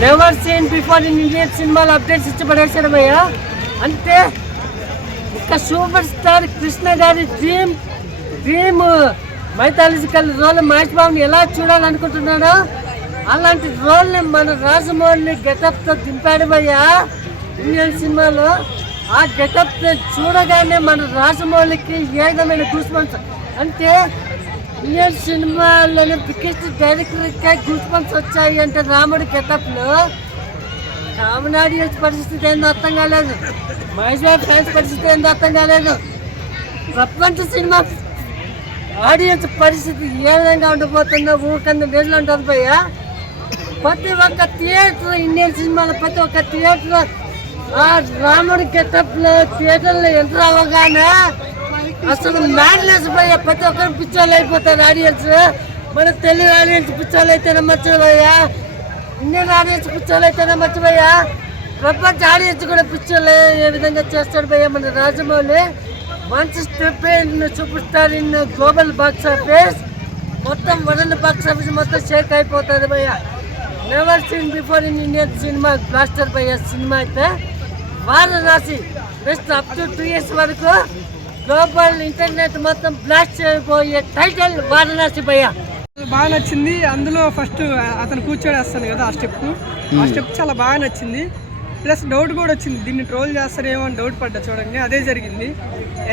Never seen before in Indian సినిమాలో updates ఇచ్చి పడేశాడు భయ్య. అంటే ఒక సూపర్ స్టార్ కృష్ణ గారి డ్రీమ్ మైథాలజికల్ రోల్ మహేష్ బాబుని ఎలా చూడాలనుకుంటున్నాడో అలాంటి రోల్ని మన రాజమౌళి గెటప్తో దింపాడు భయ్య ఇండియన్ సినిమాలో. ఆ గెటప్ చూడగానే మన రాజమౌళికి ఏ విధమైన గూస్బంప్స్ అంటే ఇండియన్ సినిమాలోనే బిగ్గెస్ట్ డైరెక్టర్గా గూస్బంప్స్ వచ్చాయి అంటే రాముడి గెటప్లో. కామన్ ఆడియన్స్ పరిస్థితి ఏందో అర్థం కాలేదు, మహేష్ బాబు ఫ్యాన్స్ పరిస్థితి ఏందో అర్థం కాలేదు, ప్రపంచ సినిమా ఆడియన్స్ పరిస్థితి ఏ విధంగా ఉండబోతుందో ఊరికన్నా రోజులు ఉంటుంది భయ్య. ప్రతి ఒక్క థియేటర్ ఇండియన్ సినిమాలో ప్రతి ఒక్క థియేటర్ ఆ రాముడి గెటప్లో థియేటర్లో ఎంటర్ అవ్వగానే అసలు మ్యాడ్నెస్ భయ్య. ప్రతి ఒక్కరు పిచ్చోళ్ళు అయిపోతారు ఆడియన్స్. మన తెలుగు ఆడియన్స్ పిచ్చోళ్ళు అయితే నమ్మచ్చు భయ్య, ఇండియన్ ఆడియన్స్ పిచ్చోళ్ళు అయితే నమ్మచ్చు భయ్య, ప్రపంచ ఆడియన్స్ కూడా పిచ్చోళ్ళు ఏ విధంగా చేస్తాడు భయ్య మన Rajamouli. Once step in super star in global box office, మొత్తం వరల్డ్ బాక్స్ ఆఫీస్ మొత్తం షేక్ అయిపోతుంది భయ్య. Never seen before in Indian cinema blaster భయ్య. సినిమా అయితే Varanasi best up to 2 years వరకు గ్లోబల్ ఇంటర్నెట్ మొత్తం బ్లాస్ట్ చేయబోయే టైటిల్ వారణాసి భయ్య. బాగా నచ్చింది. అందులో ఫస్ట్ అతను కూర్చోడేస్తాను కదా ఆ స్టెప్ చాలా బాగా నచ్చింది. ప్లస్ డౌట్ కూడా వచ్చింది, దీన్ని ట్రోల్ చేస్తారేమో అని డౌట్ పడ్డా చూడండి. అదే జరిగింది,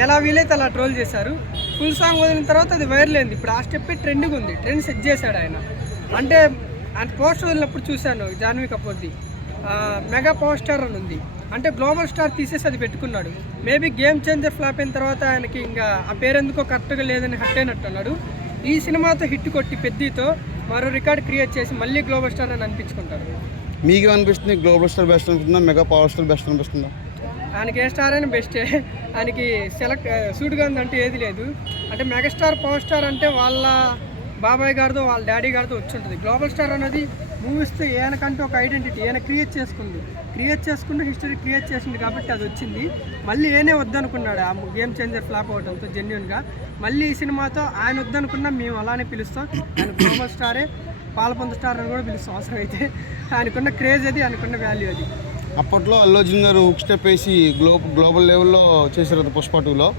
ఎలా వీలైతే అలా ట్రోల్ చేశారు. ఫుల్ సాంగ్ వదిలిన తర్వాత అది వైరల్ అయింది. ఇప్పుడు ఆ స్టెప్ ట్రెండ్గా ఉంది, ట్రెండ్ సెట్ చేశాడు ఆయన. అంటే పోస్టర్ వదిలినప్పుడు చూశాను జాన్వీ కపూర్ది మెగా పవర్ స్టార్ అని ఉంది. అంటే గ్లోబల్ స్టార్ తీసేసి అది పెట్టుకున్నాడు. మేబీ గేమ్ చేంజర్ ఫ్లాప్ అయిన తర్వాత ఆయనకి ఇంకా ఆ పేరు ఎందుకో కరెక్ట్గా లేదని హట్ అయినట్టున్నాడు. ఈ సినిమాతో హిట్ కొట్టి పెద్దతో మరో రికార్డ్ క్రియేట్ చేసి మళ్ళీ గ్లోబల్ స్టార్ అని అనిపించుకుంటారు. మీకు అనిపిస్తుంది గ్లోబల్ స్టార్ బెస్ట్ అనిపిస్తుందా, మెగా పవర్ స్టార్ బెస్ట్ అనిపిస్తుందా? ఆయనకి ఏ స్టార్ అయినా బెస్టే. ఆయనకి సూట్గా ఉందంటే ఏది లేదు. అంటే మెగాస్టార్ పవర్ స్టార్ అంటే వాళ్ళ బాబాయ్ గారితో వాళ్ళ డాడీ గారితో వచ్చి ఉంటుంది. గ్లోబల్ స్టార్ అనేది మూవీస్తో ఈయనకంటే ఒక ఐడెంటిటీ ఈయన క్రియేట్ చేసుకుంటూ హిస్టరీ క్రియేట్ చేసింది కాబట్టి అది వచ్చింది. మళ్ళీ ఏనే వద్దనుకున్నాడు ఆ గేమ్ చేంజర్ ఫ్లాప్ అవడంతో జెన్యున్గా. మళ్ళీ ఈ సినిమాతో ఆయన వద్దనుకున్నా మేము అలానే పిలుస్తాం. ఆయన గ్లోబల్ స్టారే, పాలపొంద స్టార్ అని కూడా పిలుస్తాం అవసరం అయితే. ఆయనకున్న క్రేజ్ అది, ఆయనకున్న వాల్యూ అది. అప్పట్లో అల్లు అర్జున్ గారు హుక్ స్టెప్ వేసి గ్లోబల్ లెవెల్లో చేశారు కదా పుష్ప 2లో.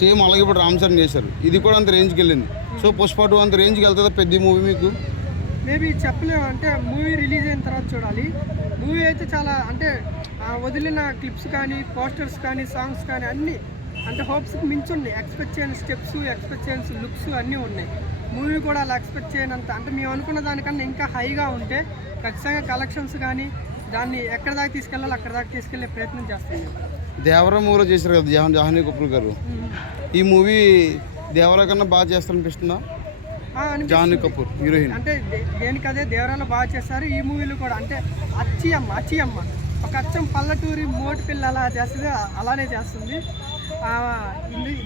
సేమ్ అలాగే ఇప్పుడు రామ్ చరణ్ చేశారు. ఇది కూడా అంత రేంజ్కి వెళ్ళింది. సో పుష్ప 2 అంత రేంజ్కి వెళ్తుందా పెద్ద మూవీ మీకు? మేబీ చెప్పలేము, అంటే మూవీ రిలీజ్ అయిన తర్వాత చూడాలి. మూవీ అయితే చాలా అంటే వదిలిన క్లిప్స్ కానీ పోస్టర్స్ కానీ సాంగ్స్ కానీ అన్నీ అంటే హోప్స్కి మించి ఉన్నాయి. ఎక్స్పెక్ట్ చేయని స్టెప్స్, ఎక్స్పెక్ట్ చేయని లుక్స్ అన్నీ ఉన్నాయి. మూవీ కూడా అలా ఎక్స్పెక్ట్ చేయనంత అంటే మేము అనుకున్న దానికన్నా ఇంకా హైగా ఉంటే ఖచ్చితంగా కలెక్షన్స్ కానీ దాన్ని ఎక్కడ దాకా తీసుకెళ్ళాలి అక్కడ దాకా తీసుకెళ్లే ప్రయత్నం చేస్తాం. దేవరా మూవీలో చేశారు కదా జాహ్నవి కపూర్ గారు. ఈ మూవీ దేవరా కన్నా బాగా చేస్తారనిపిస్తుందా? జాహ్నవి కపూర్ హీరోయిన్ అంటే దేనికి అదే దేవరాలో బాగా చేస్తారు. ఈ మూవీలో కూడా అంటే అచ్చి అమ్మ ఒక అచ్చం పల్లెటూరి మోటి పిల్ల అలా చేస్తుంది, అలానే చేస్తుంది.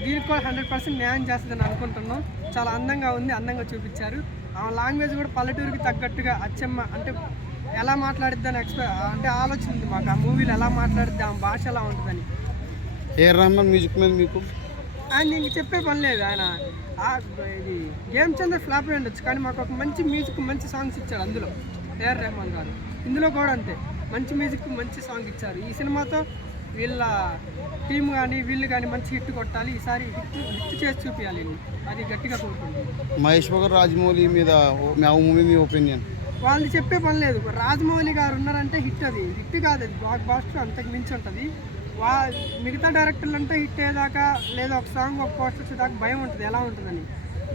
దీనికి కూడా 100% న్యాయం చేస్తుందని అనుకుంటున్నాం. చాలా అందంగా ఉంది, అందంగా చూపించారు. ఆ లాంగ్వేజ్ కూడా పల్లెటూరికి తగ్గట్టుగా అచ్చమ్మ అంటే ఎలా మాట్లాడిద్దని అంటే ఆలోచన ఉంది మాకు. ఆ మూవీలో ఎలా మాట్లాడిద్ది, ఆ భాష ఎలా ఉంటుందని. ఏఆర్ రెహమాన్ మ్యూజిక్ మీద మీకు ఆయన ఇంక చెప్పే పని లేదు. ఆయన ఇది గేమ్ చేంజర్ ఫ్లాప్ అయి ఉండొచ్చు కానీ మాకు ఒక మంచి మ్యూజిక్, మంచి సాంగ్స్ ఇచ్చాడు అందులో ఏఆర్ రెహమాన్ గారు. ఇందులో కూడా అంతే మంచి మ్యూజిక్, మంచి సాంగ్ ఇచ్చారు. ఈ సినిమాతో వీళ్ళ టీం కానీ వీళ్ళు కానీ మంచి హిట్ కొట్టాలి. ఈసారి హిట్ చేసి చూపించాలి, అది గట్టిగా కోరుకుంటుంది. మహేష్ బాబు రాజమౌళి మీద మూవీ మీ ఒపీనియన్? వాళ్ళు చెప్పే పని లేదు. రాజమౌళి గారు ఉన్నారంటే హిట్, అది హిట్ కాదు, అది బ్లాక్ బాస్టర్ అంతకు మించి ఉంటుంది. మిగతా డైరెక్టర్లు అంటే హిట్ అయ్యేదాకా లేదా ఒక సాంగ్ ఒక పోస్టర్ వచ్చేదాకా భయం ఉంటుంది ఎలా ఉంటుందని.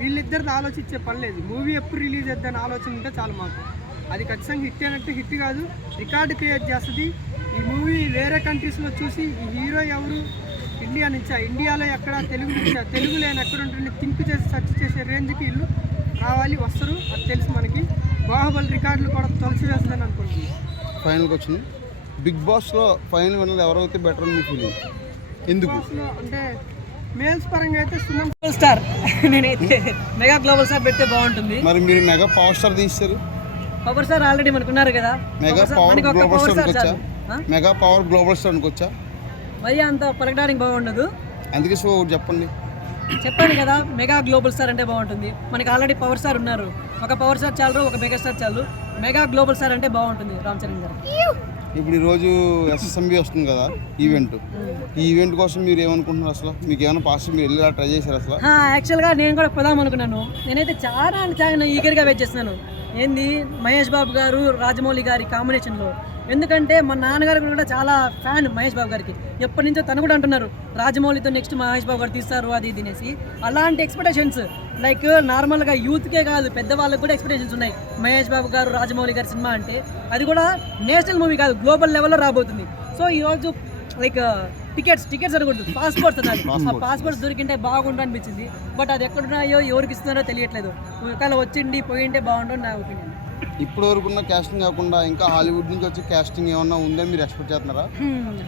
వీళ్ళిద్దరిది ఆలోచించే పని లేదు. మూవీ ఎప్పుడు రిలీజ్ అవుతుందని ఆలోచన ఉంటే చాలు మాకు. అది ఖచ్చితంగా హిట్ అయినట్టు హిట్ కాదు, రికార్డు క్రియేట్ చేస్తుంది. ఈ మూవీ వేరే కంట్రీస్లో చూసి ఈ హీరో ఎవరు ఇండియా నుంచా, ఇండియాలో ఎక్కడ తెలుగు లేని ఎక్కడ ఉంటుంది థింక్ చేసి సెర్చ్ చేసే రేంజ్కి వీళ్ళు రావాలి, వస్తారు. అది తెలుసు మనకి. బాహుబలి రికార్డులు కూడా తొలసి వేస్తుందని అనుకుంటున్నాను. ఫైనల్కి వచ్చింది బిగ్ బాస్లో ఫైనల్ విన్నర్ ఎవరైతే బెటర్ అని మీ ఫీలింగ్? ఎందుకు? అంటే మేల్స్ పరంగా అయితే సుమన్ స్టార్, నేనైతే మెగా గ్లోబల్ స్టార్ పెడితే బాగుంటుంది. మరి మీరు మెగా పవర్ స్టార్ తీస్తారు. పవర్ స్టార్ ఆల్రెడీ మనకున్నారు కదా. మెగా పవర్ గ్లోబల్ స్టార్ అనుకోవచ్చా? మెగా పవర్ గ్లోబల్ స్టార్ అనుకోవచ్చా? మరి అంత పలకడానికి బాగుండదు. అందుకే సో చెప్పండి. చెప్పాను కదా, మెగా గ్లోబల్ స్టార్ అంటే బాగుంటుంది. మనకి ఆల్రెడీ పవర్ స్టార్ ఉన్నారు. ఒక పవర్ స్టార్ చాలు, ఒక మెగా స్టార్ చాలు. మెగా గ్లోబల్ స్టార్ అంటే బాగుంటుంది రామ్ చరణ్ గారు. ఇప్పుడు ఈరోజు ఎస్ఎస్ఎంబి వస్తుంది కదా ఈవెంట్, ఈ ఈవెంట్ కోసం మీరు ఏమనుకుంటున్నారు అసలు? మీకు ఏమైనా పాస్ మీరు వెళ్ళి ట్రై చేశారు అసలు? యాక్చువల్గా నేను కూడా పోదాం అనుకున్నాను. నేనైతే చాలా అంటే చాలా ఈగర్గా వెయిట్ చేస్తున్నాను. ఏంది మహేష్ బాబు గారు రాజమౌళి గారి కాంబినేషన్లో. ఎందుకంటే మా నాన్నగారు కూడా చాలా ఫ్యాన్ మహేష్ బాబు గారికి. ఎప్పటి నుంచో తను కూడా అంటున్నారు రాజమౌళితో నెక్స్ట్ మహేష్ బాబు గారు తీస్తారు అది ఇది అనేసి. అలాంటి ఎక్స్పెక్టేషన్స్ లైక్ నార్మల్గా యూత్కే కాదు పెద్దవాళ్ళకి కూడా ఎక్స్పెక్టేషన్స్ ఉన్నాయి. మహేష్ బాబు గారు రాజమౌళి గారి సినిమా అంటే అది కూడా నేషనల్ మూవీ కాదు, గ్లోబల్ లెవెల్లో రాబోతుంది. సో ఈరోజు లైక్ టికెట్స్ అనకూడదు, పాస్పోర్ట్స్ అన్నారు. ఆ పాస్పోర్ట్స్ దొరికింటే బాగుండు అనిపించింది. బట్ అది ఎక్కడున్నాయో ఎవరికి ఇస్తున్నారో తెలియట్లేదు. ఒకవేళ వచ్చిండి పోయింటే బాగుండు నా ఒపీనియన్. ఇప్పటి వరకు ఉన్న క్యాస్టింగ్ కాకుండా ఇంకా హాలీవుడ్ నుంచి వచ్చే క్యాస్టింగ్ ఏమన్నా ఉందని మీరు ఎక్స్పెక్ట్ చేస్తున్నారా?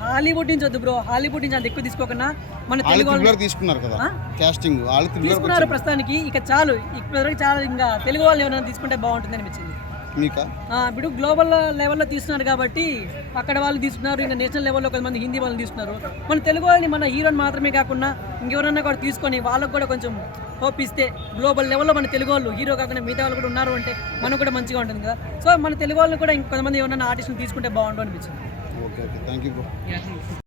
హాలీవుడ్ నుంచి వద్దు బ్రో, హాలీవుడ్ నుంచి అంత ఎక్కువ తీసుకోకుండా మన తెలుగు వాళ్ళు తీసుకున్నారు కదా క్యాస్టింగ్, వాళ్ళు తీసుకున్నారు ప్రస్తుతానికి. ఇక చాలు, ఇప్పటివరకు చాలా ఇంకా తెలుగు వాళ్ళు ఏమైనా తీసుకుంటే బాగుంటుంది అనిపించింది. మీకా? ఇప్పుడు గ్లోబల్ లెవెల్లో తీస్తున్నారు కాబట్టి అక్కడ వాళ్ళు తీసుకున్నారు. ఇంకా నేషనల్ లెవెల్లో కొంతమంది హిందీ వాళ్ళు తీసుకున్నారు. మన తెలుగు వాళ్ళని మన హీరోని మాత్రమే కాకుండా ఇంకెవరన్నా కూడా తీసుకొని వాళ్ళకు కూడా కొంచెం హోప్ ఇస్తే గ్లోబల్ లెవెల్లో మన తెలుగు వాళ్ళు హీరో కాకుండా మిగతా వాళ్ళు కూడా ఉన్నారు అంటే మనకు కూడా మంచిగా ఉంటుంది కదా. సో మన తెలుగు వాళ్ళు కూడా ఇంకొంతమంది ఎవరైనా ఆర్టిస్టులు తీసుకుంటే బాగుంటుంది అనిపించింది. Okay, thank you bro.